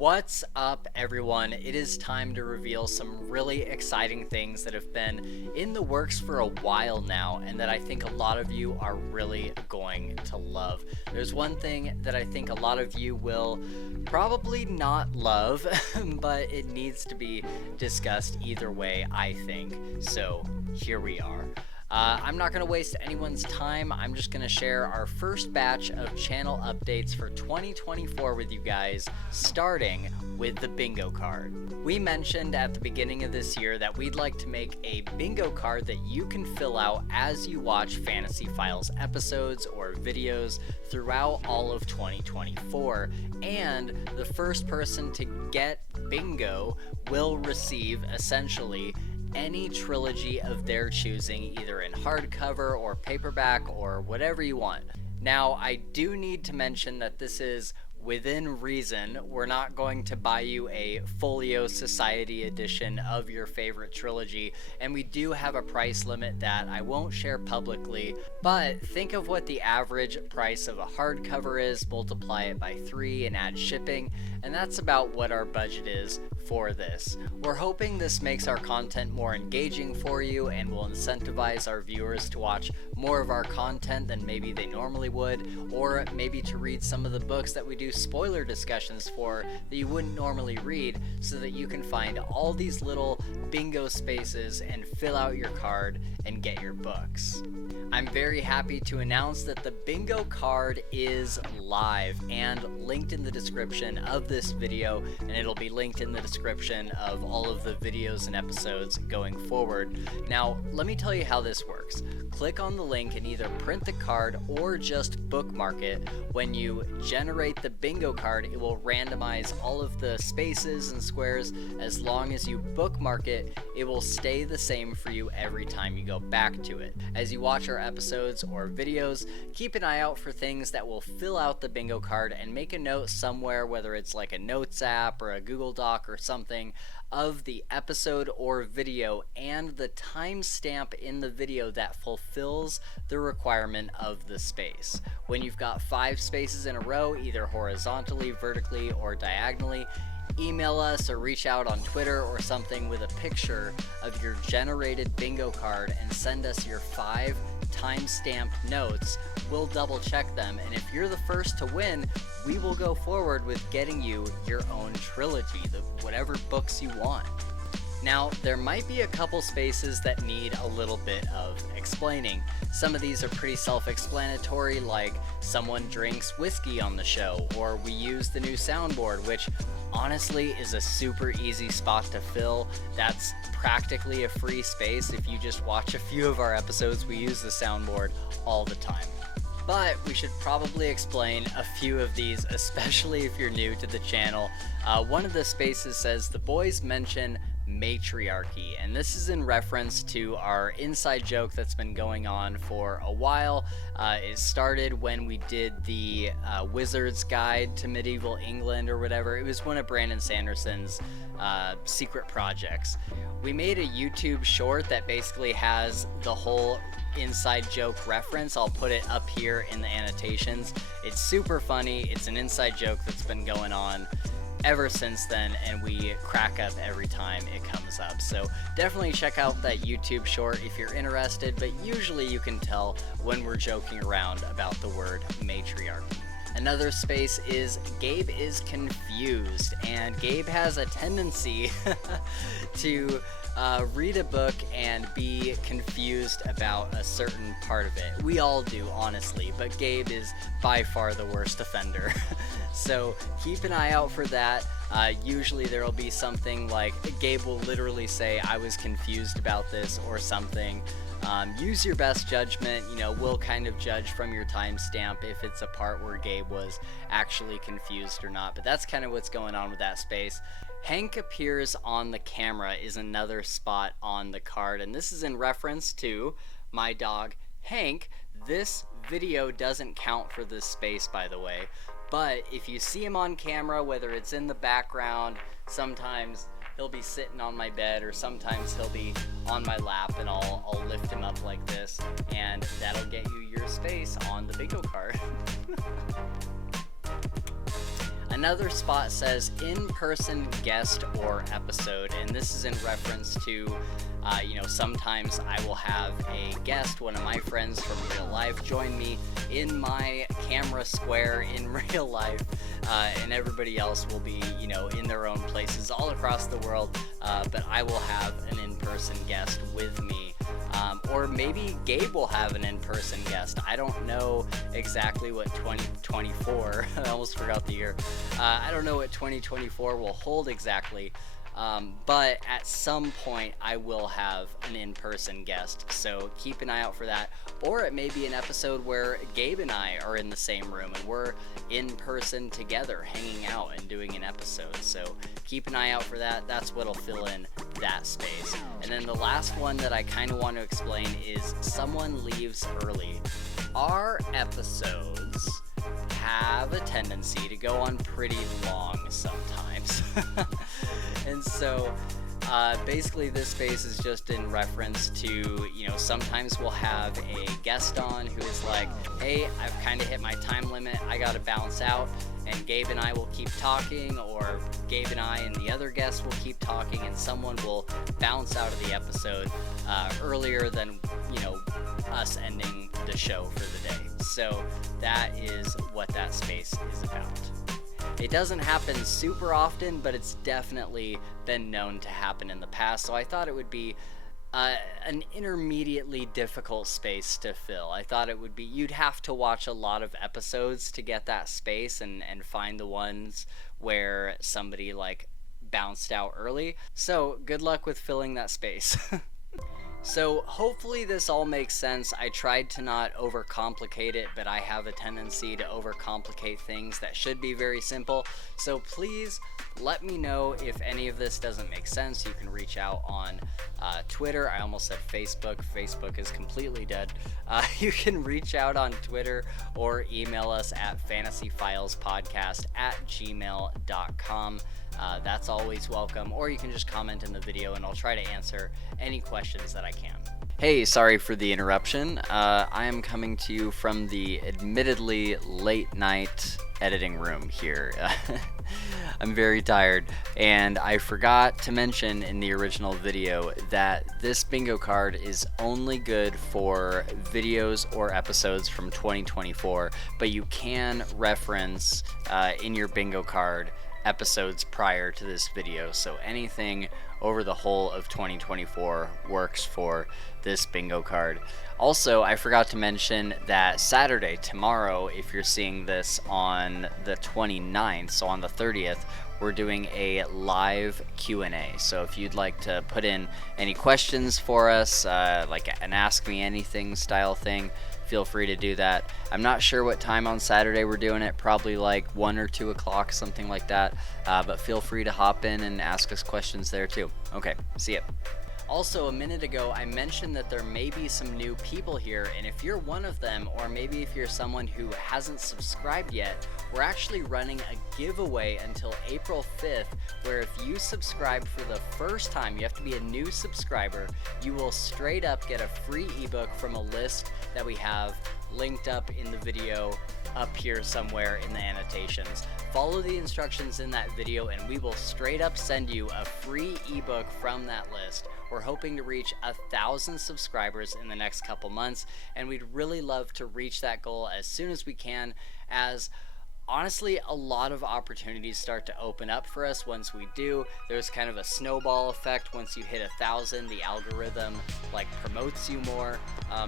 What's up, everyone? It is time to reveal some really exciting things that have been in the works for a while now, and that I think a lot of you are really going to love. There's one thing that I think a lot of you will probably not love, but it needs to be discussed either way, I think. So, here we are. I'm not going to waste anyone's time. I'm just going to share our first batch of channel updates for 2024 with you guys, starting with the bingo card. We mentioned at the beginning of this year that we'd like to make a bingo card that you can fill out as you watch Fantasy Files episodes or videos throughout all of 2024, and the first person to get bingo will receive essentially any trilogy of their choosing, either in hardcover or paperback or whatever you want. Now, I do need to mention that this is within reason. We're not going to buy you a Folio Society edition of your favorite trilogy, and we do have a price limit that I won't share publicly, but think of what the average price of a hardcover is, multiply it by 3 and add shipping, and that's about what our budget is for this. We're hoping this makes our content more engaging for you and will incentivize our viewers to watch more of our content than maybe they normally would, or maybe to read some of the books that we do spoiler discussions for that you wouldn't normally read, so that you can find all these little bingo spaces and fill out your card and get your books. I'm very happy to announce that the bingo card is live and linked in the description of this video, and it'll be linked in the description of all of the videos and episodes going forward. Now, let me tell you how this works. Click on the link and either print the card or just bookmark it. When you generate the bingo card, it will randomize all of the spaces and squares. As long as you bookmark it, it will stay the same for you every time you go back to it. As you watch our episodes or videos, keep an eye out for things that will fill out the bingo card, and make a note somewhere, whether it's like a notes app or a Google Doc or something, of the episode or video and the timestamp in the video that fulfills the requirement of the space. When you've got 5 spaces in a row, either horizontally, vertically, or diagonally, email us or reach out on Twitter or something with a picture of your generated bingo card and send us your 5 time-stamped notes. We'll double check them, and if you're the first to win, we will go forward with getting you your own trilogy, whatever books you want. Now, there might be a couple spaces that need a little bit of explaining. Some of these are pretty self-explanatory, like someone drinks whiskey on the show, or we use the new soundboard, which honestly is a super easy spot to fill. That's practically a free space. If you just watch a few of our episodes, we use the soundboard all the time. But we should probably explain a few of these, especially if you're new to the channel. One of the spaces says the boys mention matriarchy, and this is in reference to our inside joke that's been going on for a while. It started when we did the Wizard's Guide to Medieval England or whatever. It was one of Brandon Sanderson's secret projects. We made a YouTube short that basically has the whole inside joke reference. I'll put it up here in the annotations. It's super funny. It's an inside joke that's been going on ever since then, and we crack up every time it comes up. So definitely check out that YouTube short if you're interested, but usually you can tell when we're joking around about the word matriarchy. Another space is Gabe is confused, and Gabe has a tendency to read a book and be confused about a certain part of it. We all do, honestly, but Gabe is by far the worst offender. So keep an eye out for that. Usually there will be something like, Gabe will literally say, "I was confused about this," or something. Use your best judgment. We'll kind of judge from your timestamp if it's a part where Gabe was actually confused or not. But that's kind of what's going on with that space. Hank appears on the camera is another spot on the card, and this is in reference to my dog Hank. This video doesn't count for this space, by the way, but if you see him on camera, whether it's in the background, sometimes he'll be sitting on my bed, or sometimes he'll be on my lap, and I'll lift him up like this, and that'll get you your space on the bingo card. Another spot says in-person guest or episode, and this is in reference to sometimes I will have a guest, one of my friends from real life, join me in my camera square in real life, and everybody else will be, in their own places all across the world, but I will have an in-person guest with me. Or maybe Gabe will have an in-person guest. I don't know exactly what 2024, I almost forgot the year. I don't know what 2024 will hold exactly. But at some point I will have an in-person guest, so keep an eye out for that. Or it may be an episode where Gabe and I are in the same room and we're in person together, hanging out and doing an episode. So keep an eye out for that. That's what'll fill in that space. And then the last one that I kind of want to explain is someone leaves early. Our episodes have a tendency to go on pretty long sometimes. And so basically this space is just in reference to, sometimes we'll have a guest on who is like, hey, I've kind of hit my time limit, I gotta bounce out, and Gabe and I will keep talking, or Gabe and I and the other guests will keep talking, and someone will bounce out of the episode earlier than, us ending the show for the day. So that is what that space is about. It doesn't happen super often, but it's definitely been known to happen in the past, so I thought it would be an intermediately difficult space to fill. I thought it would be, you'd have to watch a lot of episodes to get that space and find the ones where somebody bounced out early. So good luck with filling that space. So hopefully this all makes sense. I tried to not overcomplicate it, but I have a tendency to overcomplicate things that should be very simple. So please let me know if any of this doesn't make sense. You can reach out on Twitter. I almost said Facebook. Facebook is completely dead. You can reach out on Twitter or email us at FantasyFilesPodcast@gmail.com. That's always welcome, or you can just comment in the video and I'll try to answer any questions that I can. Hey, sorry for the interruption. I am coming to you from the admittedly late night editing room here. I'm very tired, and I forgot to mention in the original video that this bingo card is only good for videos or episodes from 2024, but you can reference in your bingo card episodes prior to this video, so anything over the whole of 2024 works for this bingo card. Also, I forgot to mention that Saturday, tomorrow, if you're seeing this on the 29th, so on the 30th, we're doing a live Q&A. So if you'd like to put in any questions for us, like an Ask Me Anything style thing, feel free to do that. I'm not sure what time on Saturday we're doing it, probably 1 or 2 o'clock, something like that, but feel free to hop in and ask us questions there too. Okay, see ya. Also, a minute ago, I mentioned that there may be some new people here, and if you're one of them, or maybe if you're someone who hasn't subscribed yet, we're actually running a giveaway until April 5th, where if you subscribe for the first time, you have to be a new subscriber, you will straight up get a free ebook from a list that we have linked up in the video up here somewhere in the annotations. Follow the instructions in that video and we will straight up send you a free ebook from that list. We're hoping to reach 1,000 subscribers in the next couple months, and we'd really love to reach that goal as soon as we can, as honestly, a lot of opportunities start to open up for us once we do. There's kind of a snowball effect. Once you hit 1,000, the algorithm promotes you more.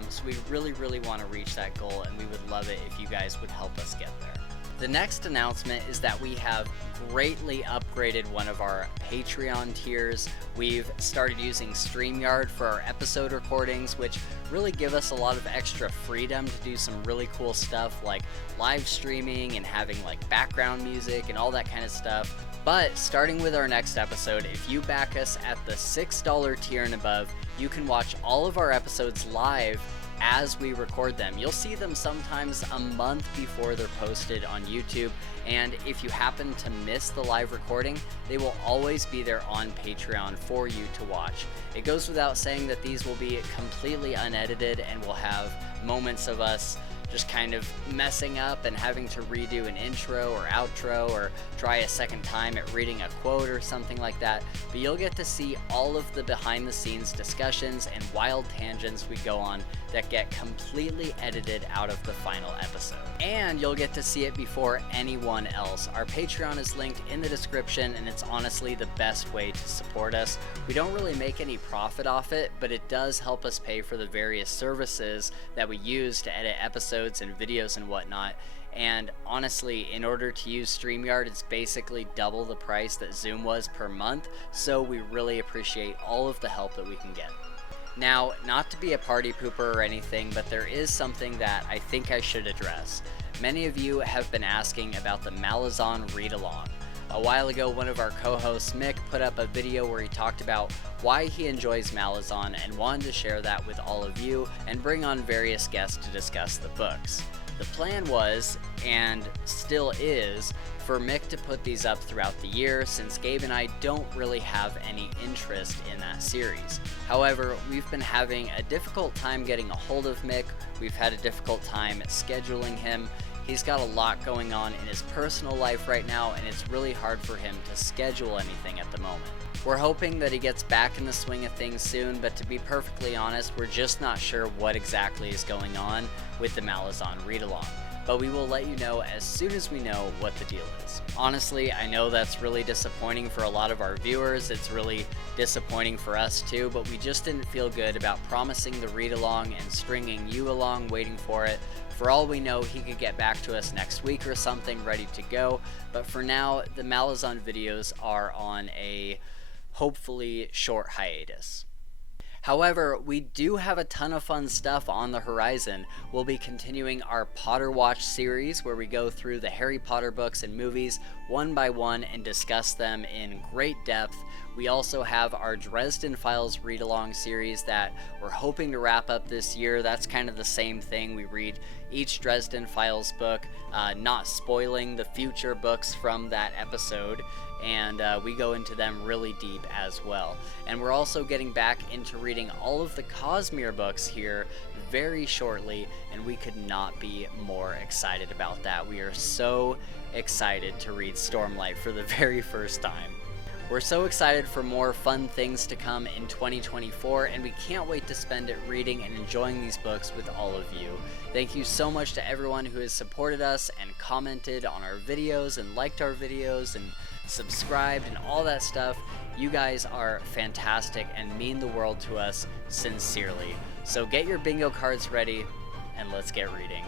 So we really want to reach that goal, and we would love it if you guys would help us get there. The next announcement is that we have greatly upgraded one of our Patreon tiers. We've started using StreamYard for our episode recordings, which really give us a lot of extra freedom to do some really cool stuff like live streaming and having background music and all that kind of stuff. But starting with our next episode, if you back us at the $6 tier and above, you can watch all of our episodes live as we record them. You'll see them sometimes a month before they're posted on YouTube, and if you happen to miss the live recording, they will always be there on Patreon for you to watch. It goes without saying that these will be completely unedited and will have moments of us just kind of messing up and having to redo an intro or outro or try a second time at reading a quote or something like that, but you'll get to see all of the behind the scenes discussions and wild tangents we go on that get completely edited out of the final episode. And you'll get to see it before anyone else. Our Patreon is linked in the description, and it's honestly the best way to support us. We don't really make any profit off it, but it does help us pay for the various services that we use to edit episodes and videos and whatnot. And honestly, in order to use StreamYard, it's basically double the price that Zoom was per month, so we really appreciate all of the help that we can get. Now, not to be a party pooper or anything, but there is something that I think I should address. Many of you have been asking about the Malazan Read-Along. A while ago, one of our co-hosts, Mick, put up a video where he talked about why he enjoys Malazan and wanted to share that with all of you and bring on various guests to discuss the books. The plan was, and still is, for Mick to put these up throughout the year, since Gabe and I don't really have any interest in that series. However, we've been having a difficult time getting a hold of Mick. We've had a difficult time scheduling him. He's got a lot going on in his personal life right now, and it's really hard for him to schedule anything at the moment. We're hoping that he gets back in the swing of things soon, but to be perfectly honest, we're just not sure what exactly is going on with the Malazan Read-Along. But we will let you know as soon as we know what the deal is. Honestly, I know that's really disappointing for a lot of our viewers. It's really disappointing for us too, but we just didn't feel good about promising the read-along and stringing you along waiting for it. For all we know, he could get back to us next week or something ready to go, but for now, the Malazan videos are on a hopefully short hiatus. However, we do have a ton of fun stuff on the horizon. We'll be continuing our Potter Watch series where we go through the Harry Potter books and movies one by one and discuss them in great depth. We also have our Dresden Files read-along series that we're hoping to wrap up this year. That's kind of the same thing. We read each Dresden Files book, not spoiling the future books from that episode, and we go into them really deep as well. And we're also getting back into reading all of the Cosmere books here very shortly, and we could not be more excited about that. We are so excited to read Stormlight for the very first time. We're so excited for more fun things to come in 2024, and we can't wait to spend it reading and enjoying these books with all of you. Thank you so much to everyone who has supported us and commented on our videos and liked our videos and subscribed and all that stuff. You guys are fantastic and mean the world to us sincerely. So get your bingo cards ready and let's get reading.